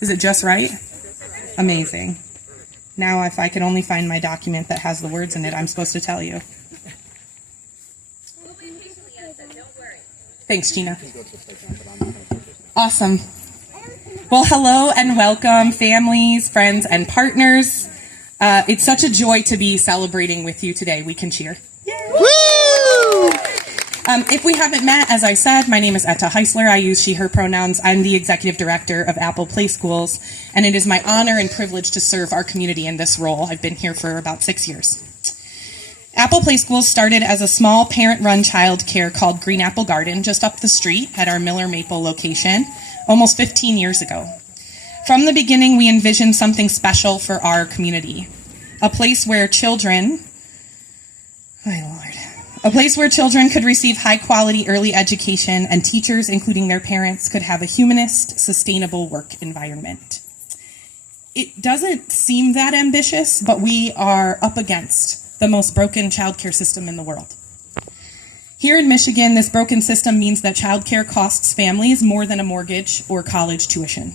Is it just right? Amazing. Now, if I could only find my document that has the words in it, I'm supposed to tell you. Thanks, Gina. Awesome. Well, hello and welcome, families, friends, and partners. It's such a joy to be celebrating with you today. We can cheer. Woo! If we haven't met, as I said, my name is Etta Heisler. I use she, her pronouns. I'm the executive director of Apple Playschools, and it is my honor and privilege to serve our community in this role. I've been here for about 6 years. Apple Playschools started as a small parent-run child care called Green Apple Garden just up the street at our Miller Maple location almost 15 years ago. From the beginning, we envisioned something special for our community, a place where children, a place where children could receive high-quality early education and teachers, including their parents, could have a humanist, sustainable work environment. It doesn't seem that ambitious, but we are up against the most broken childcare system in the world. Here in Michigan, this broken system means that childcare costs families more than a mortgage or college tuition.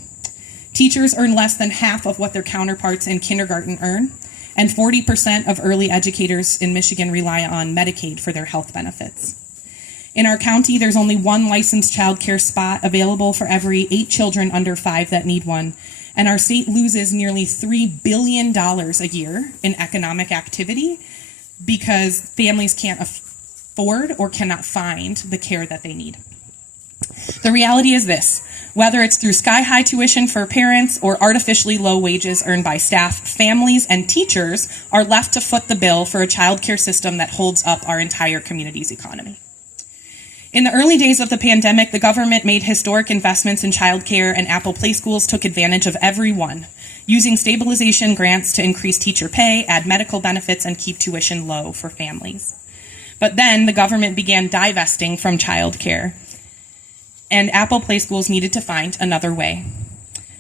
Teachers earn less than half of what their counterparts in kindergarten earn, and 40% of early educators in Michigan rely on Medicaid for their health benefits. In our county, there's only one licensed child care spot available for every 8 children under 5 that need one, and our state loses nearly $3 billion a year in economic activity because families can't afford or cannot find the care that they need. The reality is this: whether it's through sky-high tuition for parents or artificially low wages earned by staff, families and teachers are left to foot the bill for a child care system that holds up our entire community's economy. In the early days of the pandemic, the government made historic investments in child care, and Apple Playschools took advantage of every one, using stabilization grants to increase teacher pay, add medical benefits, and keep tuition low for families. But then the government began divesting from child care, and Apple Playschools needed to find another way.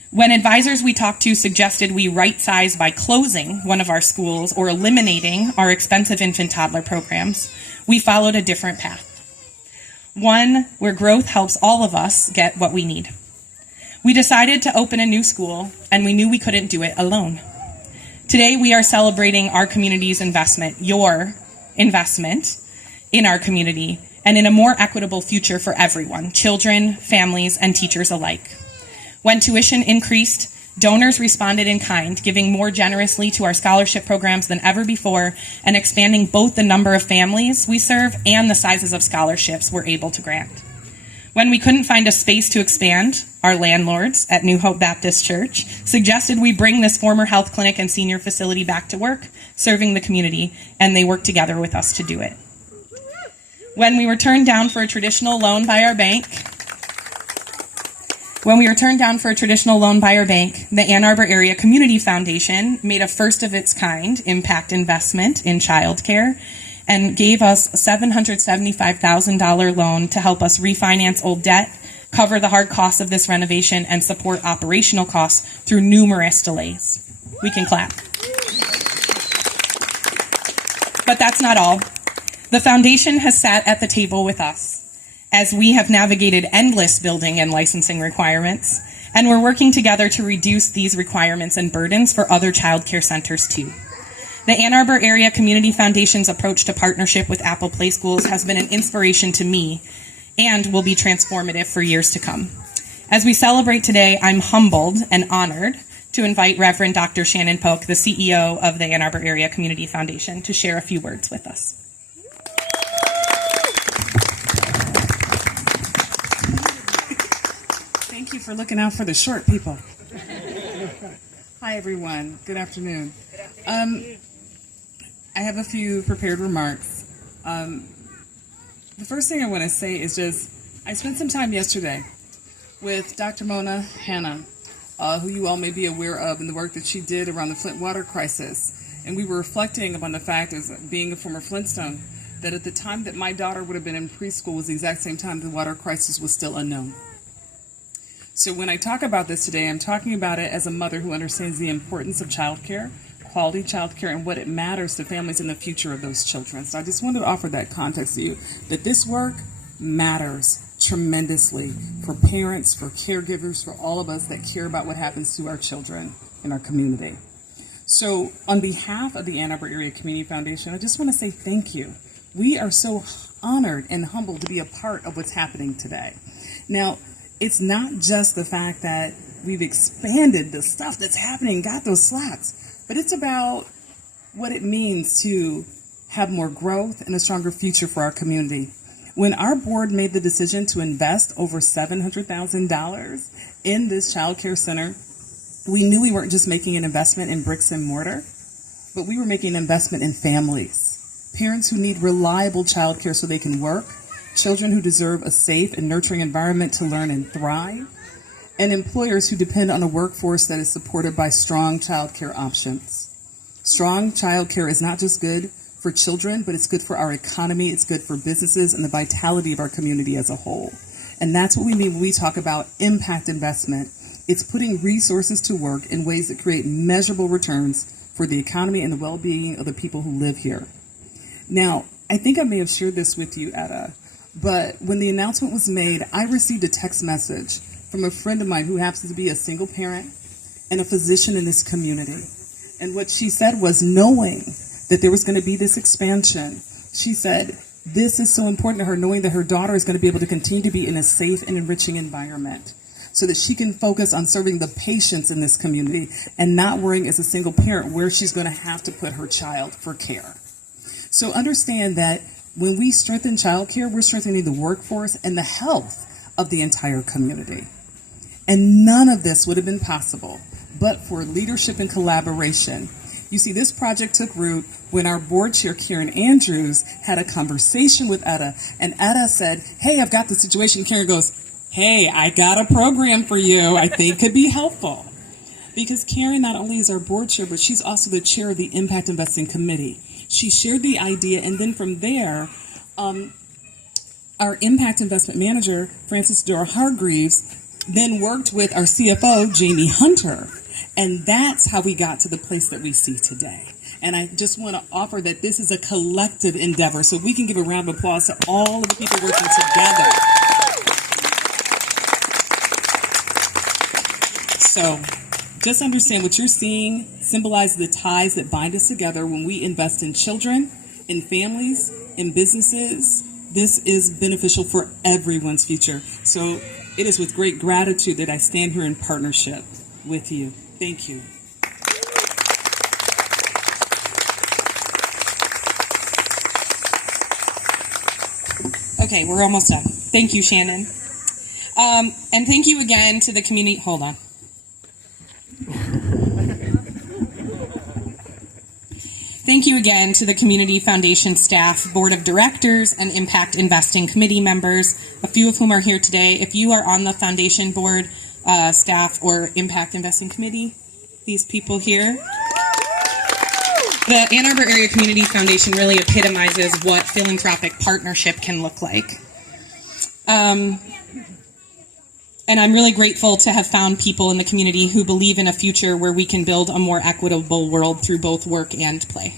When advisors we talked to suggested we right-size by closing one of our schools or eliminating our expensive infant-toddler programs, we followed a different path. One where growth helps all of us get what we need. We decided to open a new school, and we knew we couldn't do it alone. Today, we are celebrating our community's investment, your investment in our community, and in a more equitable future for everyone, children, families, and teachers alike. When tuition increased, donors responded in kind, giving more generously to our scholarship programs than ever before, and expanding both the number of families we serve and the sizes of scholarships we're able to grant. When we couldn't find a space to expand, our landlords at New Hope Baptist Church suggested we bring this former health clinic and senior facility back to work, serving the community, and they worked together with us to do it. When we were turned down for a traditional loan by our bank, the Ann Arbor Area Community Foundation made a first-of-its-kind impact investment in childcare and gave us a $775,000 loan to help us refinance old debt, cover the hard costs of this renovation, and support operational costs through numerous delays. We can clap. But that's not all. The foundation has sat at the table with us as we have navigated endless building and licensing requirements, and we're working together to reduce these requirements and burdens for other child care centers too. The Ann Arbor Area Community Foundation's approach to partnership with Apple Playschools has been an inspiration to me and will be transformative for years to come. As we celebrate today, I'm humbled and honored to invite Reverend Dr. Shannon Polk, the CEO of the Ann Arbor Area Community Foundation, to share a few words with us. Thank you for looking out for the short people. Hi, everyone. Good afternoon. I have a few prepared remarks. The first thing I want to say is I spent some time yesterday with Dr. Mona Hanna, who you all may be aware of in the work that she did around the Flint water crisis. And we were reflecting upon the fact, as being a former Flintstone, that at the time that my daughter would have been in preschool was the exact same time the water crisis was still unknown. So when I talk about this today, I'm talking about it as a mother who understands the importance of childcare, quality childcare, and what it matters to families in the future of those children. So I just wanted to offer that context to you, that this work matters tremendously for parents, for caregivers, for all of us that care about what happens to our children in our community. So on behalf of the Ann Arbor Area Community Foundation, I just want to say thank you. We are so honored and humbled to be a part of what's happening today. Now, it's not just the fact that we've expanded the stuff that's happening, got those slots, but it's about what it means to have more growth and a stronger future for our community. When our board made the decision to invest over $700,000 in this child care center, we knew we weren't just making an investment in bricks and mortar, but we were making an investment in families. Parents who need reliable child care so they can work, children who deserve a safe and nurturing environment to learn and thrive, and employers who depend on a workforce that is supported by strong child care options. Strong child care is not just good for children, but it's good for our economy, it's good for businesses and the vitality of our community as a whole. And that's what we mean when we talk about impact investment. It's putting resources to work in ways that create measurable returns for the economy and the well-being of the people who live here. Now, I think I may have shared this with you, Etta, but when the announcement was made, I received a text message from a friend of mine who happens to be a single parent and a physician in this community. And what she said was, knowing that there was going to be this expansion, she said, this is so important to her, knowing that her daughter is going to be able to continue to be in a safe and enriching environment so that she can focus on serving the patients in this community and not worrying as a single parent where she's going to have to put her child for care. So understand that when we strengthen childcare, we're strengthening the workforce and the health of the entire community. And none of this would have been possible but for leadership and collaboration. You see, this project took root when our board chair, Karen Andrews, had a conversation with Etta, and Etta said, hey, I've got the situation. Karen goes, hey, I got a program for you I think could be helpful. Because Karen not only is our board chair, but she's also the chair of the Impact Investing Committee. She shared the idea, and then from there, our impact investment manager, Frances Dora Hargreaves, then worked with our CFO, Jamie Hunter. And that's how we got to the place that we see today. And I just want to offer that this is a collective endeavor, so we can give a round of applause to all of the people working together. So just understand what you're seeing symbolizes the ties that bind us together when we invest in children, in families, in businesses. This is beneficial for everyone's future. So it is with great gratitude that I stand here in partnership with you. Thank you. Okay, we're almost done. Thank you, Shannon. And thank you again to the community. Hold on. Thank you again to the Community Foundation staff, Board of Directors, and Impact Investing Committee members, a few of whom are here today. If you are on the Foundation Board, staff, or Impact Investing Committee, these people here. The Ann Arbor Area Community Foundation really epitomizes what philanthropic partnership can look like. And I'm really grateful to have found people in the community who believe in a future where we can build a more equitable world through both work and play.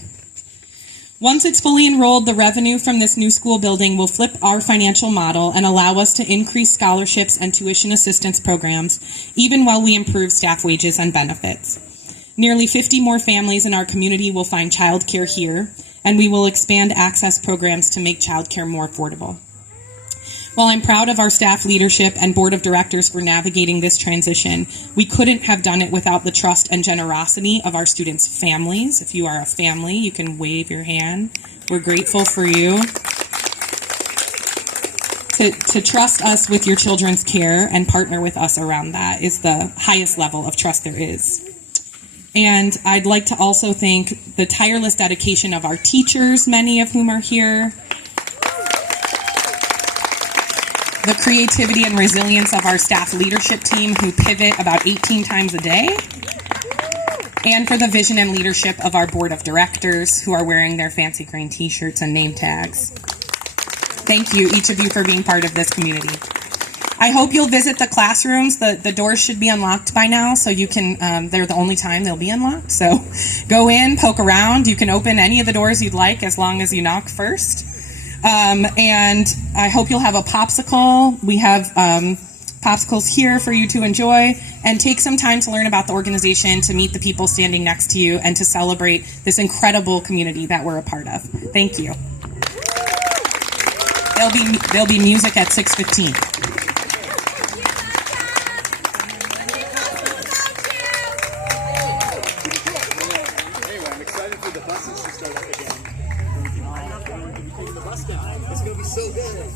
Once it's fully enrolled, the revenue from this new school building will flip our financial model and allow us to increase scholarships and tuition assistance programs, even while we improve staff wages and benefits. Nearly 50 more families in our community will find childcare here, and we will expand access programs to make childcare more affordable. While I'm proud of our staff leadership and board of directors for navigating this transition, we couldn't have done it without the trust and generosity of our students' families. If you are a family, you can wave your hand. We're grateful for you. To trust us with your children's care and partner with us around that is the highest level of trust there is. And I'd like to also thank the tireless dedication of our teachers, many of whom are here, the creativity and resilience of our staff leadership team who pivot about 18 times a day, and for the vision and leadership of our board of directors who are wearing their fancy green t-shirts and name tags. Thank you, each of you, for being part of this community. I hope you'll visit the classrooms. The doors should be unlocked by now, so you can, they're the only time they'll be unlocked. So go in, poke around. You can open any of the doors you'd like as long as you knock first. And I hope you'll have a popsicle. We have popsicles here for you to enjoy, and take some time to learn about the organization, to meet the people standing next to you, and to celebrate this incredible community that we're a part of. Thank you. There'll be music at 6:15. Anyway, I'm excited for the buses to start up again. Taking the bus down. It's going to be so good.